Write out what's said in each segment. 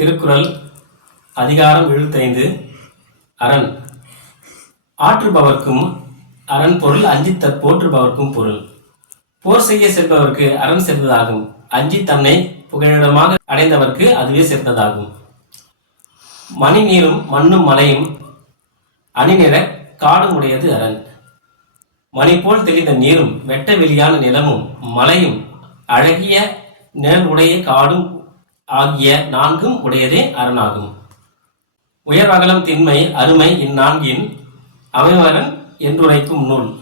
திருக்குறள் அதிகாரம் எழுபத்தைந்து. அரண். ஆற்றுபவர்க்கும் அரண் பொருள் அஞ்சித்த போற்றுபவர்க்கும் பொருள். போர் செய்ய செல்பவர்க்கு அரண் சேர்ந்ததாகும் அஞ்சி தன்னை புகழிடமாக அடைந்தவர்க்கு அதுவே சேர்ந்ததாகும் மணி நீரும் மண்ணும் மலையும் அணிநிற காடும் உடையது அரண். மணி போல் தெளிந்த நீரும் வெட்ட வெளியான நிலமும் மலையும் அழகிய நிழல் உடைய காடும் ஆகிய நான்கும் உடையதே அரணாகும். உயர் அகலம் திண்மை அருமை இந்நான்கின் அமைவரன் என்றுரைக்கும் நூல்.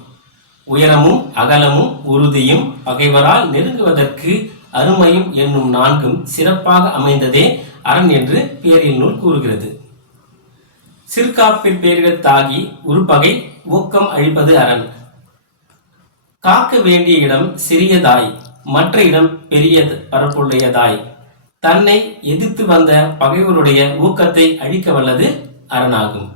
உயரமும் அகலமும் உறுதியும் பகைவரால் நெருங்குவதற்கு அருமையும் என்னும் நான்கும் சிறப்பாக அமைந்ததே அரண் என்று பேரில் நூல் கூறுகிறது. சிற்காப்பிற் பேரிடத்தாகி உருப்பகை ஊக்கம் அழிப்பது அரண். காக்க வேண்டிய இடம் சிறியதாய் மற்ற இடம் பெரிய பரப்புடையதாய் தன்னை எதிர்த்து வந்த பகைவருடைய ஊக்கத்தை அழிக்க வல்லது அரணாகும்.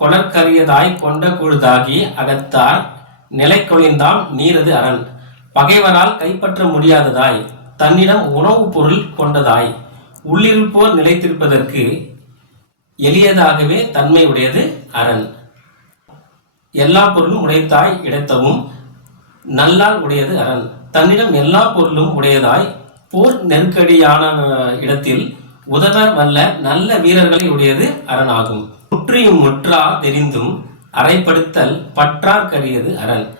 கொளற்கரியதாய் கொண்ட குழுதாகி அகத்தார் நிலைக்கொழிந்தால் நீரது அரண். பகைவரால் கைப்பற்ற முடியாததாய் தன்னிடம் உணவுப் பொருள் கொண்டதாய் உள்ளிருப்போர் நிலைத்திருப்பதற்கு எளியதாகவே தன்மை உடையது அரண். எல்லா பொருளும் உடைத்தாய் இடத்தவும் நல்லால் உடையது அரண். தன்னிடம் எல்லா பொருளும் உடையதாய் போர் நெருக்கடியான இடத்தில் உதவ வல்ல நல்ல வீரர்களை உடையது அரணாகும். முற்றியும் முற்றா தெரிந்தும் அறைப்படுத்தல் பற்றாக்கரியது அரண்.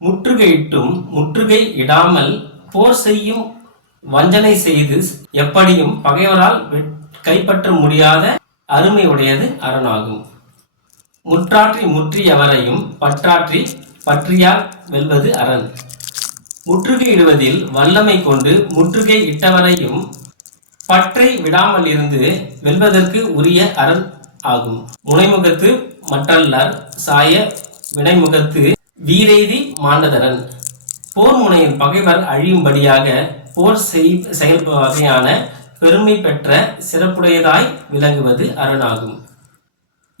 முற்றுகையிட்டும் முற்றுகை இடாமல் போர் செய்யும் வஞ்சனை செய்து எப்படியும் பகைவரால் வெட்- கைப்பற்ற முடியாத அருமை உடையது அரணாகும். முற்றாற்றி முற்றியவரையும் பற்றாற்றி பற்றியார் வெல்வது அரண். முற்றுகையிடுவதில் வல்லமை கொண்டு முற்றுகை இட்டவரையும் பற்றை விடாமல் இருந்து வெல்வதற்கு உரிய அரண் ஆகும். முனைமுகத்து மற்றல்லர் சாய வினைமுகத்து வீரேதி மாண்டதரன் போர் முனையின் பகைவர் அழியும்படியாக போர் செய் செயல் வகையான பெருமை பெற்ற சிறப்புடையதாய் விளங்குவது அரணாகும்.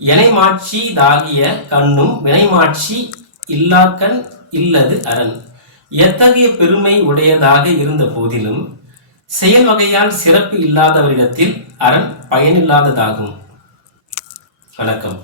இணைமாட்சி தாகிய கண்ணும் வினைமாட்சி இல்லாக்கண் இல்லது அரண். எத்தகைய பெருமை உடையதாக இருந்த போதிலும் செயல் வகையால் சிறப்பு இல்லாதவரிடத்தில் அரண் பயனில்லாததாகும். வணக்கம்.